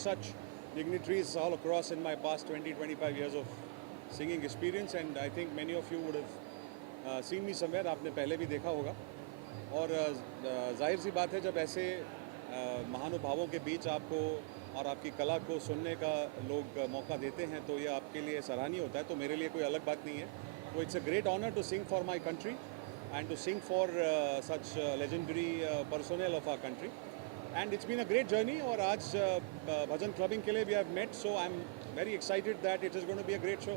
such dignitaries all across in my past 20-25 years of singing experience, and I think many of you would have seen me somewhere. आपने पहले भी देखा होगा और जाहिर सी बात है जब ऐसे महानुभावों के बीच आपको और आपकी कला को सुनने का लोग मौका देते हैं तो ये आपके लिए सराहनीय होता है. तो मेरे लिए कोई अलग बात नहीं है. तो it's a great honour to sing for my country and to sing for such legendary personnel of our country. And it's been a great journey. और आज भजन क्लबिंग के लिए we have met, so I'm very excited that it is going to be a great show.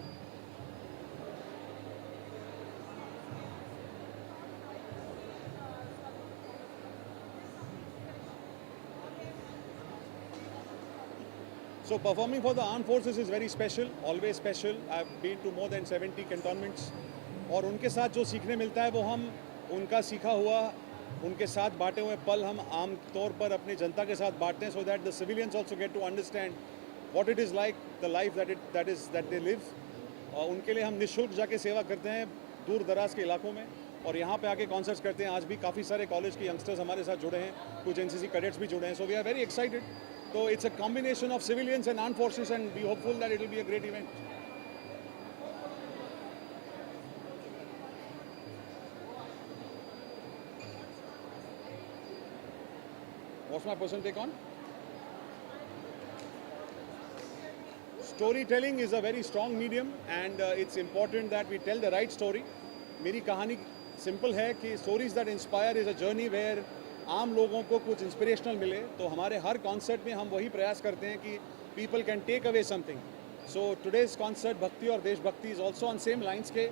So performing for the armed forces is very special, always special. I've been to more than 70 cantonments. और उनके साथ जो सीखने मिलता है वो हम उनका सीखा हुआ उनके साथ बांटे हुए पल हम आम तौर पर अपनी जनता के साथ बांटते हैं, so that the civilians also get to understand what it is like the life that they live. और उनके लिए हम निःशुल्क जाके सेवा करते हैं दूर दराज के इलाकों में और यहाँ पे आके कॉन्सर्ट्स करते हैं. आज भी काफ़ी सारे कॉलेज के यंगस्टर्स हमारे साथ जुड़े हैं, कुछ एनसीसी कैडेट्स भी जुड़े हैं. So we are very excited. तो it's a combination of civilians and armed forces and we hopeful that it will be a great event. What's my personal take on? Storytelling is a very strong medium and it's important that we tell the right story. मेरी कहानी simple है कि stories that inspire is a journey where आम लोगों को कुछ inspirational मिले. तो हमारे हर कॉन्सर्ट में हम वही प्रयास करते हैं कि people can take away something. So today's concert भक्ति और देशभक्ति is also on same lines के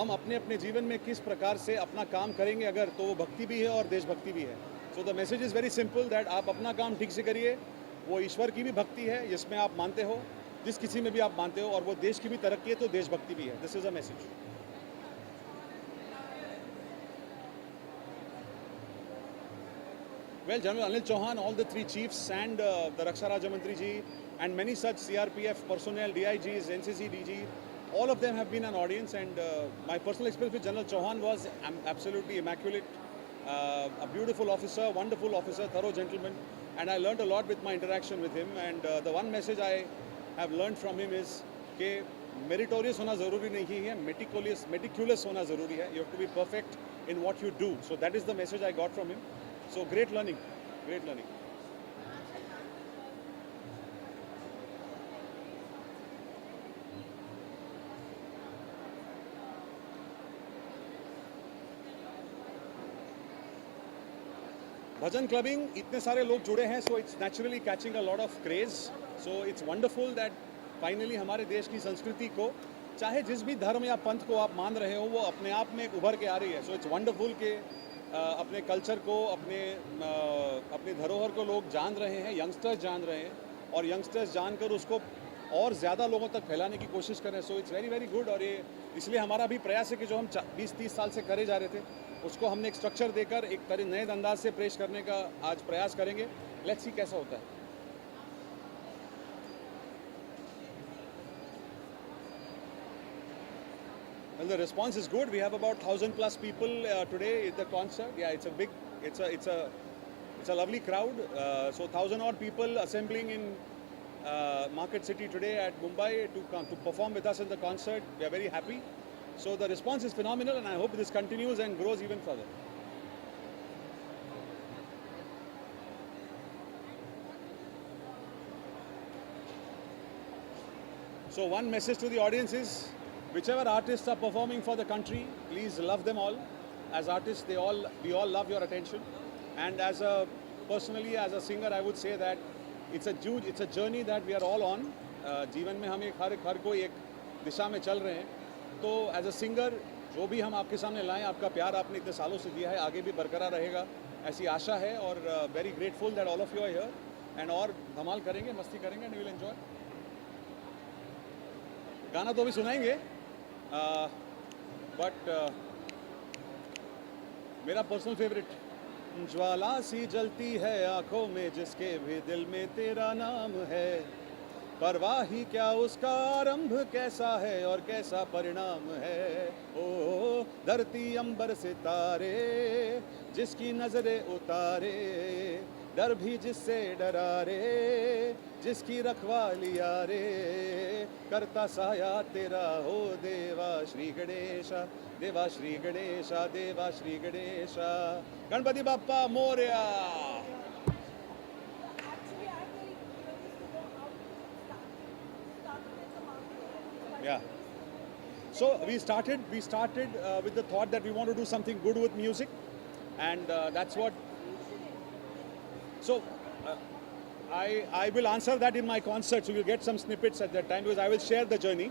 हम अपने अपने जीवन में किस प्रकार से अपना काम करेंगे अगर तो वो भक्ति भी है और देशभक्ति भी है. So the message is very simple that आप अपना काम ठीक से करिए. वो ईश्वर की भी भक्ति है जिसमें आप मानते हो, जिस किसी में भी आप मानते हो, और वो देश की भी तरक्की है तो देशभक्ति भी है. This is a message. Well, General Anil Chauhan, all the three chiefs and the Raksha Raja Mantri ji and many such CRPF personnel, DIGs, NCC DG, all of them have been an audience, and my personal experience with General Chauhan was absolutely immaculate. A beautiful officer, wonderful officer, thorough gentleman, and I learned a lot with my interaction with him. And the one message I have learned from him is कि meritorious होना ज़रूरी नहीं है, meticulous होना ज़रूरी है. You have to be perfect in what you do. So that is the message I got from him. So great learning, great learning. Bhajan clubbing इतने सारे लोग जुड़े हैं, so it's naturally catching a lot of craze. So it's wonderful that finally हमारे देश की संस्कृति को, चाहे जिस भी धर्म या पंथ को आप मान रहे हो, वो अपने आप में एक उभर के आ रही है. सो इट्स वंडरफुल कि अपने कल्चर को, अपने धरोहर को लोग जान रहे हैं, यंगस्टर्स जान रहे हैं, और यंगस्टर्स जानकर उसको और ज़्यादा लोगों तक फैलाने की कोशिश कर रहे हैं. So it's very very good. और ये इसलिए हमारा भी प्रयास है कि जो हम 20-30 साल से करे जा रहे थे उसको हमने एक स्ट्रक्चर देकर एक तरह नए अंदाज से पेश करने का आज प्रयास करेंगे. लेट्स सी कैसा होता है. Well, the response is good. We have about 1,000 plus people today at the concert. Yeah, it's a lovely crowd. So 1,000 odd people assembling in Market City today at Mumbai to perform with us in the concert. We are very happy. So the response is phenomenal, and I hope this continues and grows even further. So one message to the audience is, whichever artists are performing for the country, please love them all. As artists, we all love your attention. And personally, as a singer, I would say that it's a journey that we are all on. जीवन में हम हर कोई एक दिशा में चल रहे हैं. तो एज अ सिंगर जो भी हम आपके सामने लाएं, आपका प्यार आपने इतने सालों से दिया है, आगे भी बरकरार रहेगा ऐसी आशा है. और very grateful that all of you are here, and और धमाल करेंगे, मस्ती करेंगे, एंड वी विल एंजॉय. गाना तो अभी सुनाएंगे, बट मेरा पर्सनल फेवरेट, ज्वाला सी जलती है आंखों में जिसके भी दिल में तेरा नाम है, परवाह ही क्या उसका आरंभ कैसा है और कैसा परिणाम है. ओ धरती अंबर सितारे जिसकी नजरे उतारे, डर भी जिससे डरा रे, जिसकी रखवालिया रे, करता साया तेरा हो देवा श्री गणेशा, देवा श्री गणेशा, देवा Shri Ganesha. Ganpati Bappa Morya. Yeah. So we started with the thought that we want to do something good with music, and that's what. So I will answer that in my concert, so you'll get some snippets at that time because I will share the journey.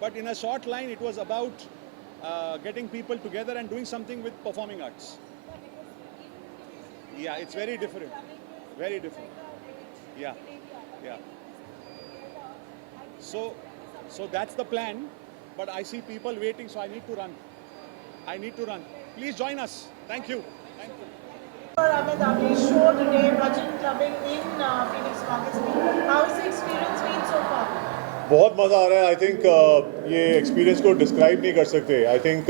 But in a short line, it was about getting people together and doing something with performing arts. Yeah, it's very different. Very different. Yeah, yeah. So that's the plan. But I see people waiting, so I need to run. Please join us. Thank you. Thank you. Ahmed Abli show today, Bhajan Clubbing in Phoenix Markets. How has the experience been so far? बहुत मज़ा आ रहा है। I think ये experience को describe नहीं कर सकते। आई थिंक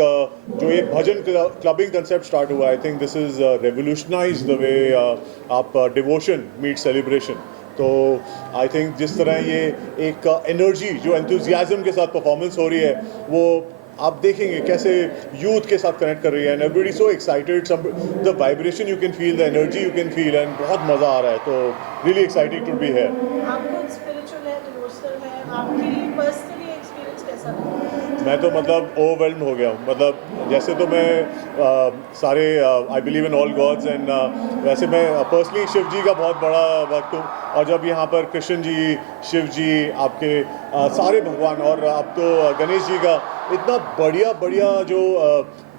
जो ये भजन क्लबिंग कंसेप्ट स्टार्ट हुआ, I think this is revolutionise the way आप डिवोशन मीट सेलिब्रेशन। तो आई थिंक जिस तरह ये एक एनर्जी जो एंथुजियाज्म के साथ परफॉर्मेंस हो रही है, वो आप देखेंगे कैसे यूथ के साथ कनेक्ट कर रही है। And everybody so excited, the vibration you can feel, the energy you can feel, and बहुत मज़ा आ रहा है। तो really excited to be here. आपको स्पिरिचुअल है, डिवोशनल है, आपके लिए पर्सनली एक्सपीरियंस कैसा रहा? मैं तो मतलब ओवरवेल्म हो गया हूँ। मतलब जैसे तो मैं सारे I believe in all gods, and वैसे मैं पर्सनली शिव जी का बहुत बड़ा भक्त हूँ। और जब यहाँ पर कृष्ण जी, शिव जी, आपके सारे भगवान, और अब तो गणेश जी का इतना बढ़िया जो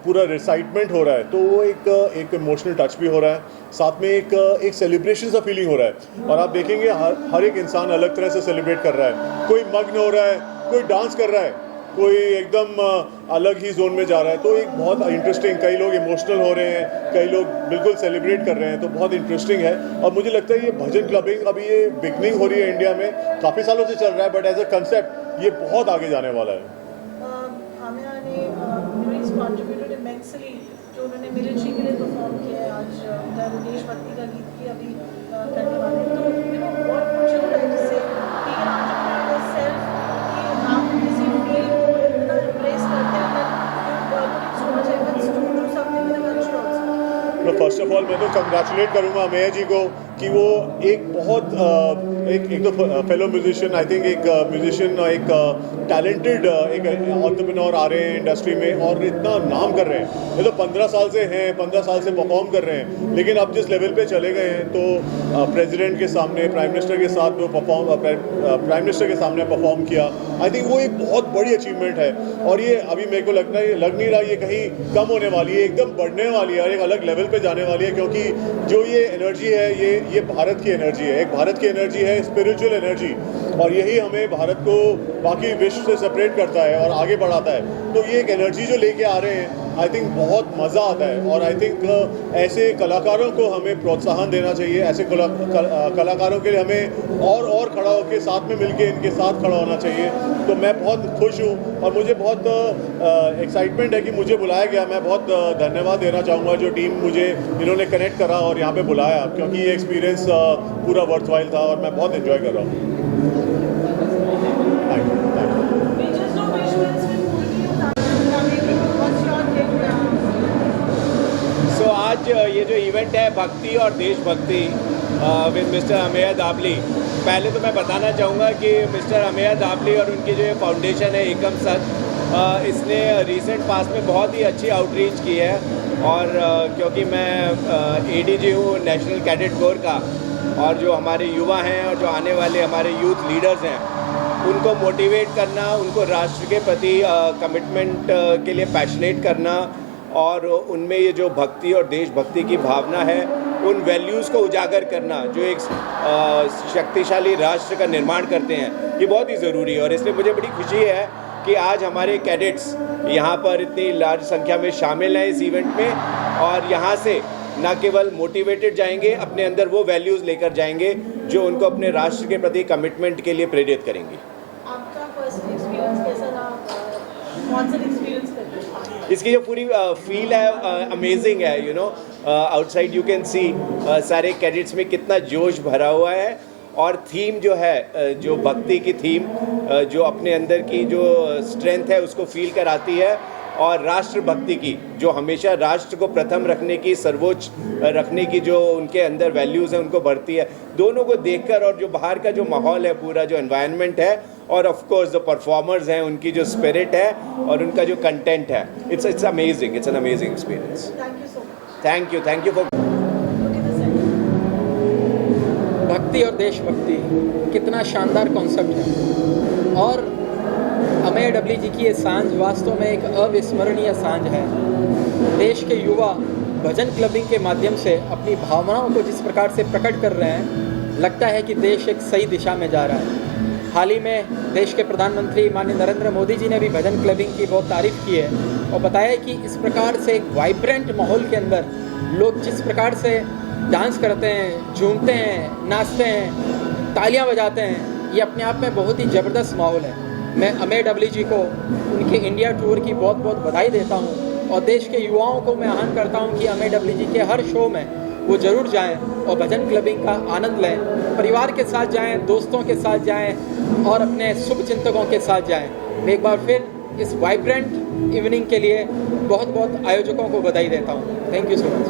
पूरा रिसाइटमेंट हो रहा है, तो वो एक इमोशनल टच भी हो रहा है। साथ में एक सेलिब्रेशन सा फीलिंग हो रहा है। और आप देखेंगे हर एक इंसान अलग तरह से सेलिब्रेट कर रहा है। कोई मग्न हो रहा है, कोई डांस कर रहा है, कोई एकदम अलग ही जोन में जा रहा है। तो एक बहुत इंटरेस्टिंग, कई लोग इमोशनल हो रहे हैं, कई लोग बिल्कुल सेलिब्रेट कर रहे हैं। तो बहुत इंटरेस्टिंग है। और मुझे लगता है ये भजन क्लबिंग अभी ये बिगनिंग हो रही है इंडिया में, काफ़ी सालों से चल रहा है, बट एज अ कंसेप्ट ये बहुत आगे जाने वाला है। आमिर ने कंट्रीब्यूटेड इमेंसली, जो उन्होंने मिलिट्री के लिए परफॉर्म किया है। आज उनका देशभक्ति का गीत भी अभी करने वाले हैं। तो बहुत मशहूर है जिससे ही कैन एंटरटेन सेल्फ कि आप किसी फील्ड को इतना रिप्लेस करते हैं, that so much efforts to do something in the country also. तो फर्स्ट ऑफ ऑल मैं तो कंग्रेचुलेट करूँगा मेयर जी को कि वो एक बहुत एक तो फेलो म्यूजिशियन, आई थिंक एक म्यूजिशियन, एक टैलेंटेड एक एंटरप्रेन्योर आ रहे हैं इंडस्ट्री में और इतना नाम कर रहे हैं। ये तो 15 साल से हैं, 15 साल से परफॉर्म कर रहे हैं, लेकिन अब जिस लेवल पे चले गए हैं, तो प्रेसिडेंट के सामने, प्राइम मिनिस्टर के साथ वो प्राइम मिनिस्टर के सामने परफॉर्म किया। आई थिंक वो एक बहुत बड़ी अचीवमेंट है। और ये अभी मेरे को लग नहीं रहा ये कहीं कम होने वाली है, एकदम बढ़ने वाली है और एक अलग लेवल पे जाने वाली है। क्योंकि जो ये एनर्जी है, ये भारत की एनर्जी है, एक भारत की एनर्जी है, स्पिरिचुअल एनर्जी, और यही हमें भारत को बाकी विश्व से सेपरेट करता है और आगे बढ़ाता है। तो ये एक एनर्जी जो लेके आ रहे हैं, आई थिंक बहुत मज़ा आता है। और आई थिंक ऐसे कलाकारों को हमें प्रोत्साहन देना चाहिए। ऐसे कलाकारों के लिए हमें और खड़ा होकर साथ में मिलके इनके साथ खड़ा होना चाहिए। तो मैं बहुत खुश हूँ और मुझे बहुत एक्साइटमेंट है कि मुझे बुलाया गया। मैं बहुत धन्यवाद देना चाहूँगा जो टीम मुझे इन्होंने कनेक्ट करा और यहाँ पे बुलाया, क्योंकि ये एक्सपीरियंस पूरा वर्थवाइल था और मैं बहुत एंजॉय कर रहा हूँ। सो आज ये जो इवेंट है भक्ति और देशभक्ति विद मिस्टर अमेय दाबली, पहले तो मैं बताना चाहूँगा कि मिस्टर अमेय दाबली और उनकी जो ये फाउंडेशन है एकम सत, इसने रिसेंट पास में बहुत ही अच्छी आउटरीच की है। और क्योंकि मैं एडीजी हूँ नेशनल कैडेट कोर का, और जो हमारे युवा हैं और जो आने वाले हमारे यूथ लीडर्स हैं, उनको मोटिवेट करना, उनको राष्ट्र के प्रति कमिटमेंट के लिए पैशनेट करना, और उनमें ये जो भक्ति और देशभक्ति की भावना है, उन वैल्यूज़ को उजागर करना जो एक शक्तिशाली राष्ट्र का निर्माण करते हैं, ये बहुत ही ज़रूरी है। और इसलिए मुझे बड़ी खुशी है कि आज हमारे कैडेट्स यहाँ पर इतनी लार्ज संख्या में शामिल हैं इस इवेंट में, और यहाँ से न केवल मोटिवेटेड जाएंगे, अपने अंदर वो वैल्यूज़ लेकर जाएंगे जो उनको अपने राष्ट्र के प्रति कमिटमेंट के लिए प्रेरित करेंगे। आपका पर्सनल एक्सपीरियंस कैसा रहा? कौन सा एक्सपीरियंस करते हैं? इसकी जो पूरी फील है अमेजिंग है, you know, outside you can see सारे कैडेट्स में कितना जोश भरा हुआ है। और थीम जो है, जो भक्ति की थीम, जो अपने अंदर की जो स्ट्रेंथ है उसको फील कराती है, और राष्ट्रभक्ति की, जो हमेशा राष्ट्र को प्रथम रखने की, सर्वोच्च रखने की जो उनके अंदर वैल्यूज़ हैं उनको बढ़ती है। दोनों को देखकर, और जो बाहर का जो माहौल है, पूरा जो एनवायरनमेंट है, और ऑफ कोर्स जो परफॉर्मर्स हैं उनकी जो स्पिरिट है और उनका जो कंटेंट है, it's amazing, it's an amazing experience. Thank you so much. Thank you for भक्ति और देशभक्ति कितना शानदार कॉन्सेप्ट है, और अमेय डबली जी की ये सांझ वास्तव में एक अविस्मरणीय सांझ है। देश के युवा भजन क्लबिंग के माध्यम से अपनी भावनाओं को जिस प्रकार से प्रकट कर रहे हैं, लगता है कि देश एक सही दिशा में जा रहा है। हाल ही में देश के प्रधानमंत्री माननीय नरेंद्र मोदी जी ने भी भजन क्लबिंग की बहुत तारीफ़ की है और बताया कि इस प्रकार से एक वाइब्रेंट माहौल के अंदर लोग जिस प्रकार से डांस करते हैं, झूमते हैं, नाचते हैं, तालियां बजाते हैं, ये अपने आप में बहुत ही ज़बरदस्त माहौल है। मैं अमेय डबली जी को उनके इंडिया टूर की बहुत बहुत बधाई देता हूं, और देश के युवाओं को मैं आह्वान करता हूं कि अमेय डबली जी के हर शो में वो ज़रूर जाएं और भजन क्लबिंग का आनंद लें। परिवार के साथ जाएं, दोस्तों के साथ जाएं और अपने शुभ चिंतकों के साथ जाएं। मैं एक बार फिर इस वाइब्रेंट इवनिंग के लिए बहुत बहुत आयोजकों को बधाई देता हूँ। Thank you so much.